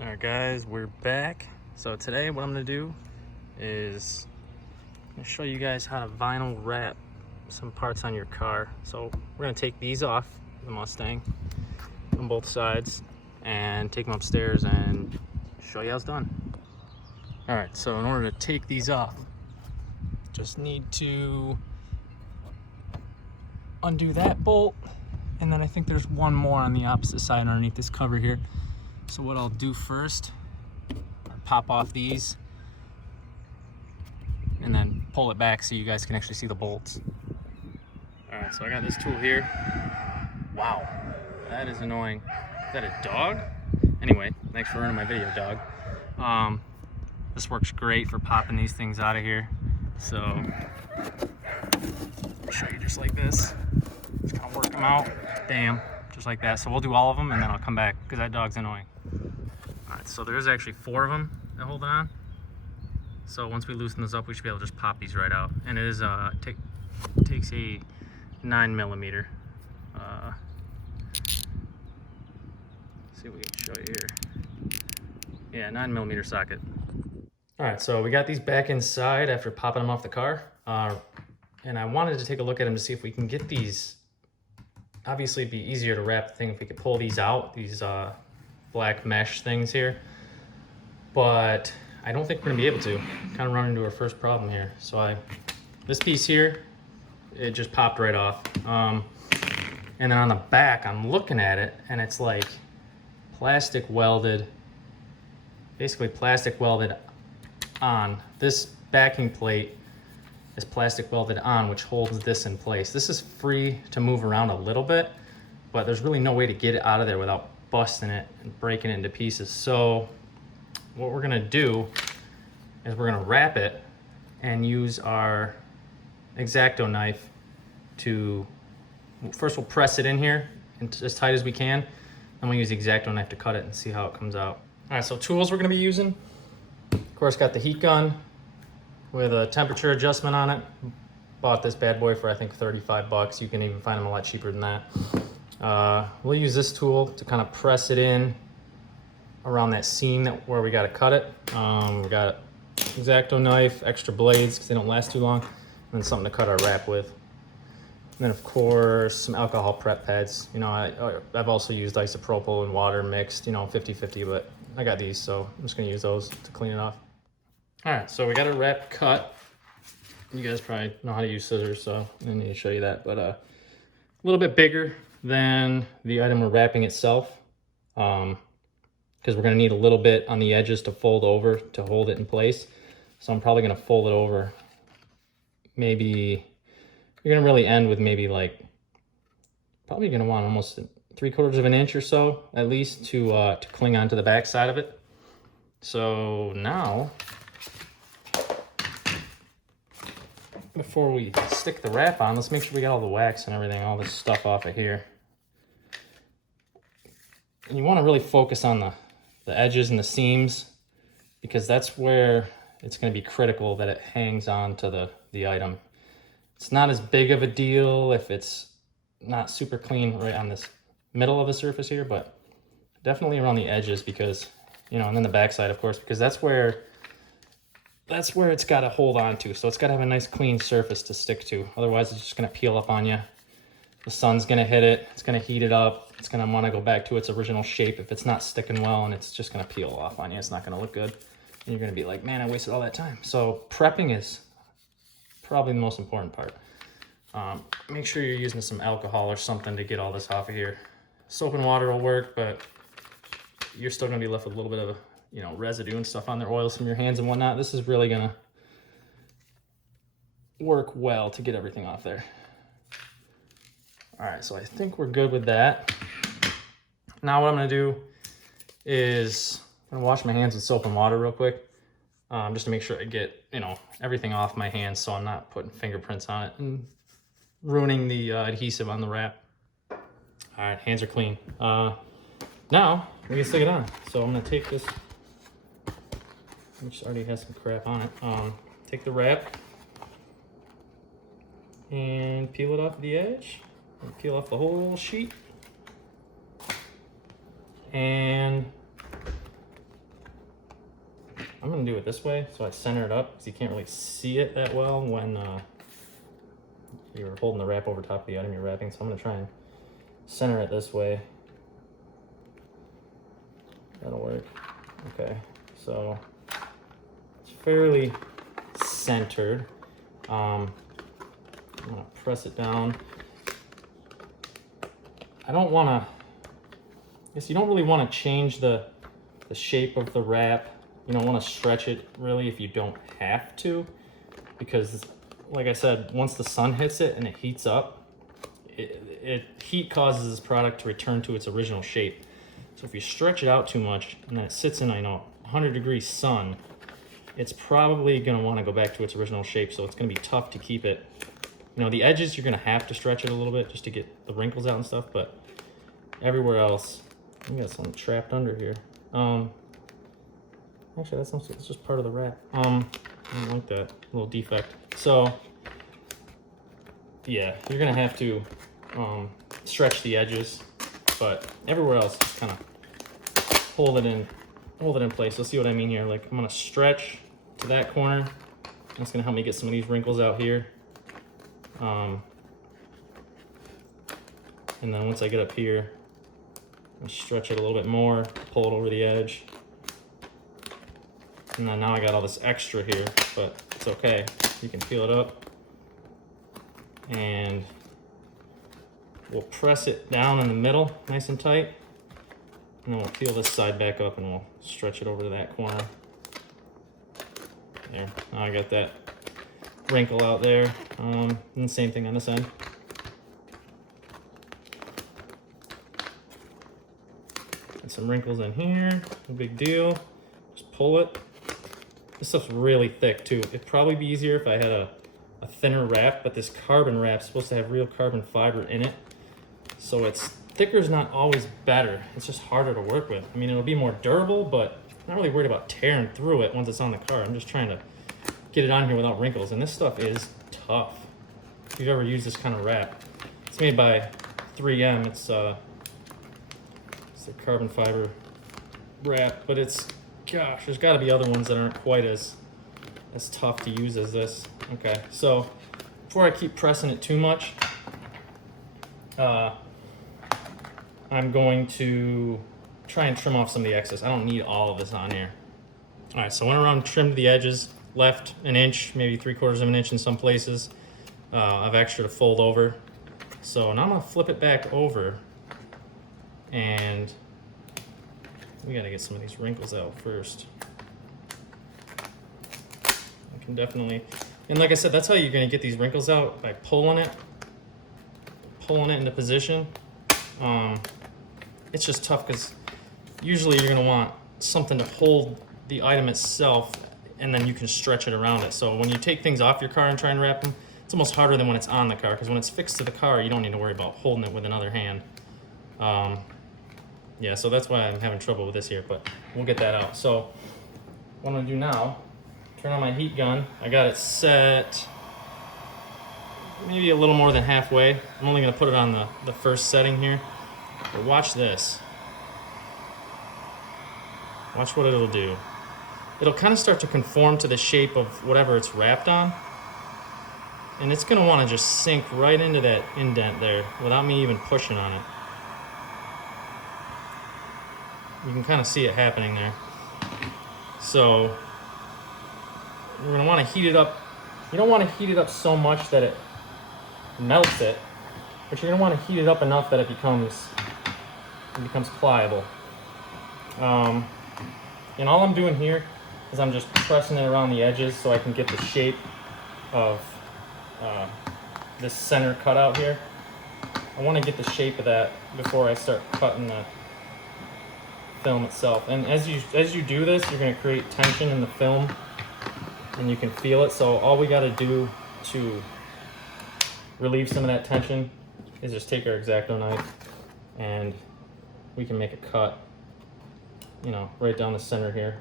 Alright guys, we're back. So today what I'm going to do is I'm going to show you guys how to vinyl wrap some parts on your car. So we're going to take these off the Mustang on both sides and take them upstairs and show you how it's done. Alright, so in order to take these off, just need to undo that bolt, and then I think there's one more on the opposite side underneath this cover here. So what I'll do first, I'll pop off these and then pull it back so you guys can actually see the bolts. All right, so I got this tool here. Wow, that is annoying. Is that a dog? Anyway, thanks for ruining my video, dog. This works great for popping these things out of here. So I'll show you just like this. Just kind of work them out. Bam, just like that. So we'll do all of them and then I'll come back because that dog's annoying. Alright, so there's actually 4 of them that hold it on. So once we loosen this up, we should be able to just pop these right out. And it is takes a 9mm. See if we can show you here. Yeah, 9mm socket. Alright, so we got these back inside after popping them off the car. And I wanted to take a look at them to see if we can get these. Obviously, it'd be easier to wrap the thing if we could pull these out, these black mesh things here. But I don't think we're gonna be able to. Kind of run into our first problem here. So this piece here, it just popped right off. And then on the back, I'm looking at it, and it's like plastic welded, basically plastic welded on. This backing plate is plastic welded on, which holds this in place. This is free to move around a little bit, but there's really no way to get it out of there without busting it and breaking it into pieces. So what we're gonna do is we're gonna wrap it and use our X-Acto knife to, first we'll press it in here as tight as we can, and we'll use the X-Acto knife to cut it and see how it comes out. All right, so tools we're gonna be using, of course, got the heat gun with a temperature adjustment on it. Bought this bad boy for I think 35 bucks. You can even find them a lot cheaper than that. We'll use this tool to kind of press it in around that seam where we got to cut it. We got X-Acto knife, extra blades because they don't last too long, and then something to cut our wrap with. And then of course some alcohol prep pads. You know, I've also used isopropyl and water mixed, you know, 50-50, but I got these, so I'm just gonna use those to clean it off. All right, so we got a wrap cut. You guys probably know how to use scissors, so I don't need to show you that, but a little bit bigger than the item we're wrapping itself, because we're gonna need a little bit on the edges to fold over to hold it in place. So I'm probably gonna fold it over. Maybe, you're gonna really end with maybe like, probably gonna want almost 3/4 of an inch or so, at least, to cling onto the back side of it. So now, before we stick the wrap on, let's make sure we got all the wax and everything, all this stuff off of here. And you want to really focus on the edges and the seams, because that's where it's going to be critical that it hangs on to the item. It's not as big of a deal if it's not super clean right on this middle of the surface here, but definitely around the edges, because, you know, and then the back side, of course, because that's where it's got to hold on to. So it's got to have a nice clean surface to stick to. Otherwise, it's just going to peel up on you. The sun's going to hit it. It's going to heat it up. It's going to want to go back to its original shape if it's not sticking well, and it's just going to peel off on you. It's not going to look good. And you're going to be like, man, I wasted all that time. So prepping is probably the most important part. Make sure you're using some alcohol or something to get all this off of here. Soap and water will work, but you're still going to be left with a little bit of, you know, residue and stuff on their oils from your hands and whatnot. This is really gonna work well to get everything off there. All right, so I think we're good with that. Now what I'm gonna do is I'm gonna wash my hands with soap and water real quick, just to make sure I get, you know, everything off my hands so I'm not putting fingerprints on it and ruining the adhesive on the wrap. All right, hands are clean. Now we can stick it on. So I'm gonna take this, which already has some crap on it. Take the wrap and peel it off the edge, and peel off the whole sheet, and do it this way. So I center it up because you can't really see it that well when you're holding the wrap over top of the item you're wrapping. So I'm gonna try and center it this way. That'll work. Okay, so it's fairly centered. I'm gonna press it down. I don't wanna, I guess you don't really wanna change the shape of the wrap. You don't wanna stretch it really if you don't have to, because like I said, once the sun hits it and it heats up, heat causes this product to return to its original shape. So if you stretch it out too much and then it sits in, 100-degree sun, it's probably gonna wanna go back to its original shape, so it's gonna be tough to keep it. The edges, you're gonna have to stretch it a little bit just to get the wrinkles out and stuff, but everywhere else, we got something trapped under here. Actually, that's just part of the wrap. I don't like that little defect. So, yeah, you're gonna have to stretch the edges, but everywhere else, just kind of hold it in place. You'll see what I mean here. Like, I'm gonna stretch to that corner. That's gonna help me get some of these wrinkles out here. And then once I get up here, I'll stretch it a little bit more, pull it over the edge. And then now I got all this extra here, but it's okay. You can peel it up. And we'll press it down in the middle, nice and tight. And then we'll peel this side back up and we'll stretch it over to that corner. There, now I got that wrinkle out there. And the same thing on this end. And some wrinkles in here, no big deal. Just pull it. This stuff's really thick too. It'd probably be easier if I had a thinner wrap, but this carbon wrap's supposed to have real carbon fiber in it. So it's thicker is not always better. It's just harder to work with. I mean, it'll be more durable, but I'm not really worried about tearing through it once it's on the car. I'm just trying to get it on here without wrinkles. And this stuff is tough. If you've ever used this kind of wrap, it's made by 3M. It's a carbon fiber wrap, but gosh, there's got to be other ones that aren't quite as tough to use as this. Okay, so before I keep pressing it too much, I'm going to try and trim off some of the excess. I don't need all of this on here. All right, so I went around and trimmed the edges, left an inch, maybe 3/4 of an inch in some places. I've extra to fold over. So now I'm gonna flip it back over, and we gotta get some of these wrinkles out first. I can definitely, and like I said, that's how you're gonna get these wrinkles out, by pulling it into position. It's just tough because usually you're gonna want something to hold the item itself, and then you can stretch it around it. So when you take things off your car and try and wrap them, it's almost harder than when it's on the car, because when it's fixed to the car, you don't need to worry about holding it with another hand. Yeah, so that's why I'm having trouble with this here, but we'll get that out. So what I'm gonna do now, turn on my heat gun. I got it set maybe a little more than halfway. I'm only gonna put it on the first setting here. But watch this. Watch what it'll do. It'll kind of start to conform to the shape of whatever it's wrapped on. And it's gonna wanna just sink right into that indent there without me even pushing on it. You can kind of see it happening there. So you're gonna wanna heat it up. You don't wanna heat it up so much that it melts it, but you're gonna wanna heat it up enough that it becomes pliable. And all I'm doing here is I'm just pressing it around the edges so I can get the shape of this center cutout here. I want to get the shape of that before I start cutting the film itself. And as you do this, you're going to create tension in the film, and you can feel it. So all we got to do to relieve some of that tension is just take our X-Acto knife, and we can make a cut, right down the center here,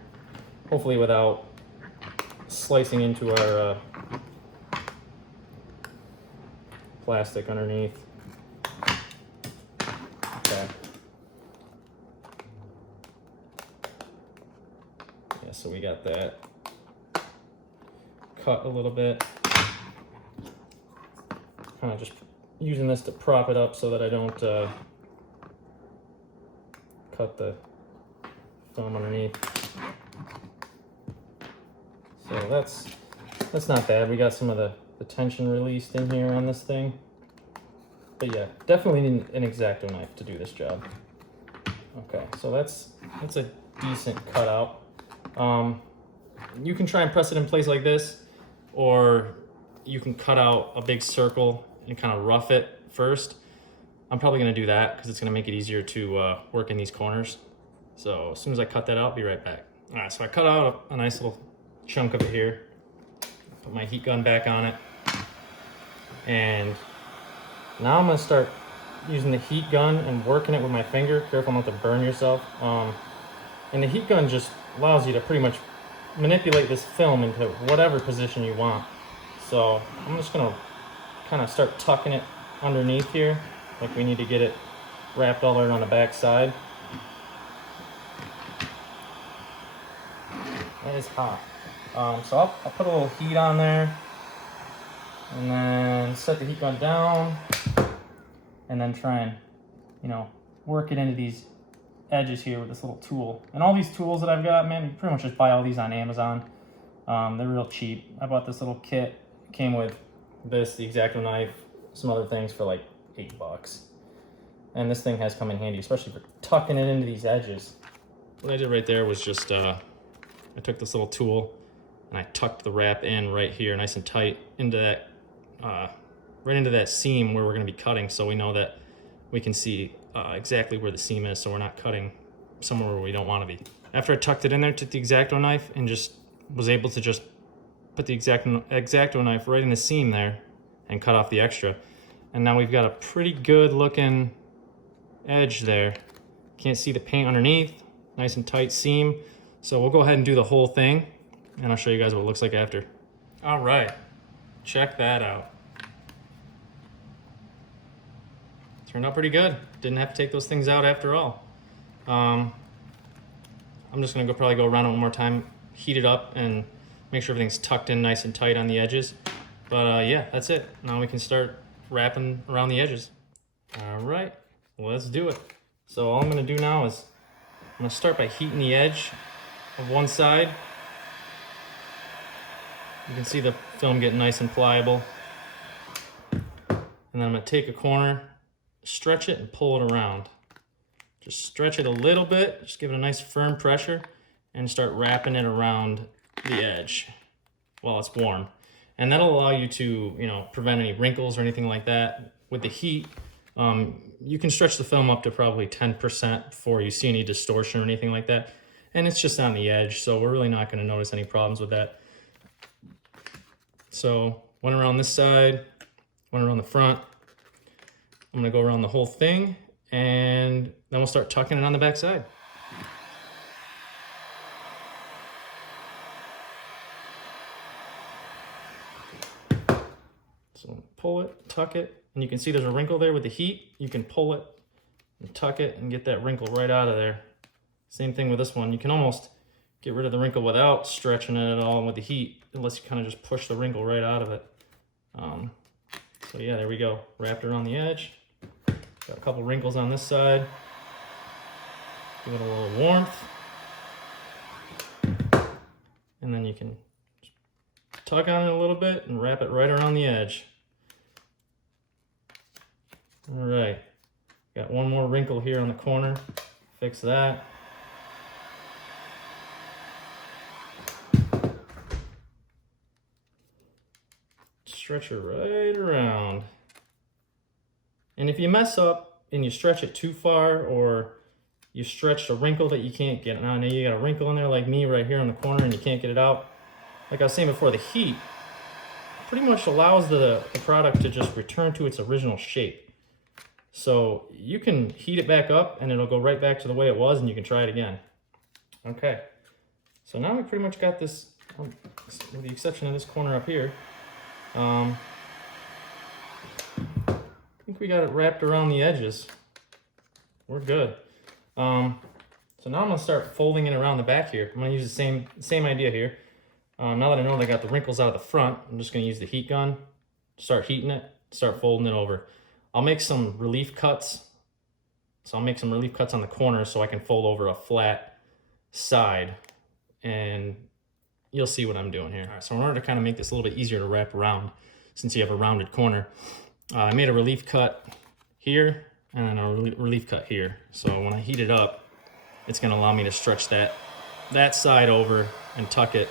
hopefully without slicing into our plastic underneath. Okay. Yeah, so we got that. cut a little bit. Kind of just using this to prop it up so that I don't cut the film underneath. So that's not bad. We got some of the tension released in here on this thing. But yeah, definitely need an X-Acto knife to do this job. Okay, so that's a decent cutout. You can try and press it in place like this, or you can cut out a big circle and kind of rough it first. I'm probably gonna do that because it's gonna make it easier to work in these corners. So as soon as I cut that out, I'll be right back. All right, so I cut out a nice little chunk of it here. Put my heat gun back on it. And now I'm gonna start using the heat gun and working it with my finger. Careful not to burn yourself. And the heat gun just allows you to pretty much manipulate this film into whatever position you want. So I'm just gonna kind of start tucking it underneath here. Like we need to get it wrapped all around the back side. That is hot. So I'll put a little heat on there and then set the heat gun down and then try and, you know, work it into these edges here with this little tool. And all these tools that I've got, man, you pretty much just buy all these on Amazon. They're real cheap. I bought this little kit. It came with this, the X-Acto knife, some other things for like $8. And this thing has come in handy, especially for tucking it into these edges. What I did right there was just, I took this little tool and I tucked the wrap in right here, nice and tight, into that, right into that seam where we're gonna be cutting, so we know that we can see exactly where the seam is, so we're not cutting somewhere where we don't wanna be. After I tucked it in there, took the X-Acto knife and just was able to just put the X-Acto knife right in the seam there and cut off the extra. And now we've got a pretty good looking edge there. Can't see the paint underneath, nice and tight seam. So we'll go ahead and do the whole thing and I'll show you guys what it looks like after. All right, check that out. Turned out pretty good. Didn't have to take those things out after all. I'm just gonna probably go around it one more time, heat it up and make sure everything's tucked in nice and tight on the edges. But yeah, that's it. Now we can start wrapping around the edges. All right, let's do it. So all I'm gonna do now is I'm gonna start by heating the edge of one side. You can see the film getting nice and pliable. And then I'm gonna take a corner, stretch it and pull it around. Just stretch it a little bit, just give it a nice firm pressure and start wrapping it around the edge while it's warm. And that'll allow you to, you know, prevent any wrinkles or anything like that. With the heat, you can stretch the film up to probably 10% before you see any distortion or anything like that. And it's just on the edge, so we're really not gonna notice any problems with that. So one around this side, one around the front. I'm gonna go around the whole thing and then we'll start tucking it on the back side. So pull it, tuck it, and you can see there's a wrinkle there with the heat. You can pull it and tuck it and get that wrinkle right out of there. Same thing with this one. You can almost get rid of the wrinkle without stretching it at all with the heat, unless you kind of just push the wrinkle right out of it. So yeah, there we go. Wrapped around the edge. Got a couple wrinkles on this side. Give it a little warmth. And then you can tug on it a little bit and wrap it right around the edge. All right, got one more wrinkle here on the corner. Fix that. Stretch it right around. And if you mess up and you stretch it too far, or you stretched a wrinkle that you can't get, now you got a wrinkle in there like me right here on the corner and you can't get it out. Like I was saying before, the heat pretty much allows the product to just return to its original shape. So you can heat it back up and it'll go right back to the way it was and you can try it again. Okay, so now we pretty much got this, with the exception of this corner up here. I think we got it wrapped around the edges. We're good. So now I'm gonna start folding it around the back here. I'm gonna use the same idea here. Now that I know they got the wrinkles out of the front, I'm just going to use the heat gun, start heating it, start folding it over. I'll make some relief cuts. So I'll make some relief cuts on the corners so I can fold over a flat side, and you'll see what I'm doing here. All right, so in order to kind of make this a little bit easier to wrap around, since you have a rounded corner, I made a relief cut here and then a relief cut here. So when I heat it up, it's going to allow me to stretch that side over and tuck it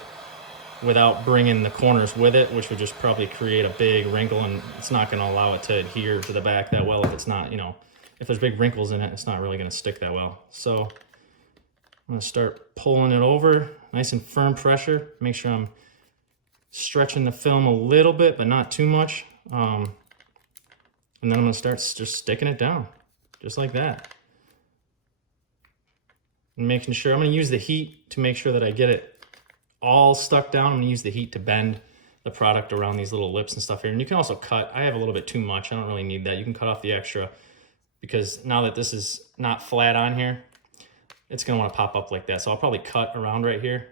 without bringing the corners with it, which would just probably create a big wrinkle, and it's not going to allow it to adhere to the back that well if it's not, you know, if there's big wrinkles in it, it's not really going to stick that well. So I'm going to start pulling it over, nice and firm pressure. Make sure I'm stretching the film a little bit, but not too much. And then I'm going to start just sticking it down, just like that. And making sure, I'm going to use the heat to make sure that I get it all stuck down. I'm going to use the heat to bend the product around these little lips and stuff here. And you can also cut. I have a little bit too much. I don't really need that. You can cut off the extra, because now that this is not flat on here, it's going to want to pop up like that. So I'll probably cut around right here,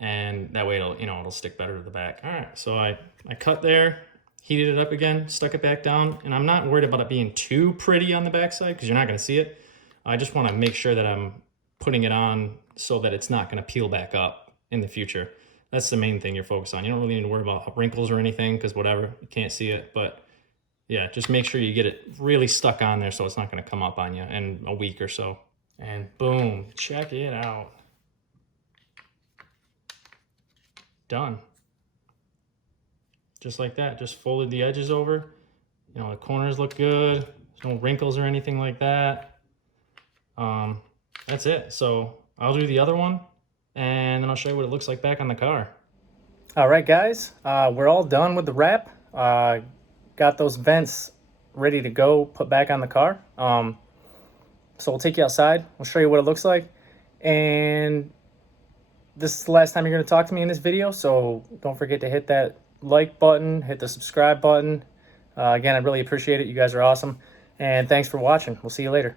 and that way it'll, you know, it'll stick better to the back. All right, so I cut there, heated it up again, stuck it back down, and I'm not worried about it being too pretty on the backside because you're not going to see it. I just want to make sure that I'm putting it on so that it's not going to peel back up in the future. That's the main thing you're focused on. You don't really need to worry about wrinkles or anything because whatever, you can't see it, but yeah, just make sure you get it really stuck on there so it's not going to come up on you in a week or so. And boom, check it out. Done. Just like that. Just folded the edges over. You know, the corners look good. There's no wrinkles or anything like that. That's it. So I'll do the other one, and then I'll show you what it looks like back on the car. All right, guys. We're all done with the wrap. Got those vents ready to go, put back on the car. So we'll take you outside. We'll show you what it looks like. And this is the last time you're going to talk to me in this video. So don't forget to hit that like button, hit the subscribe button. Again, I really appreciate it. You guys are awesome. And thanks for watching. We'll see you later.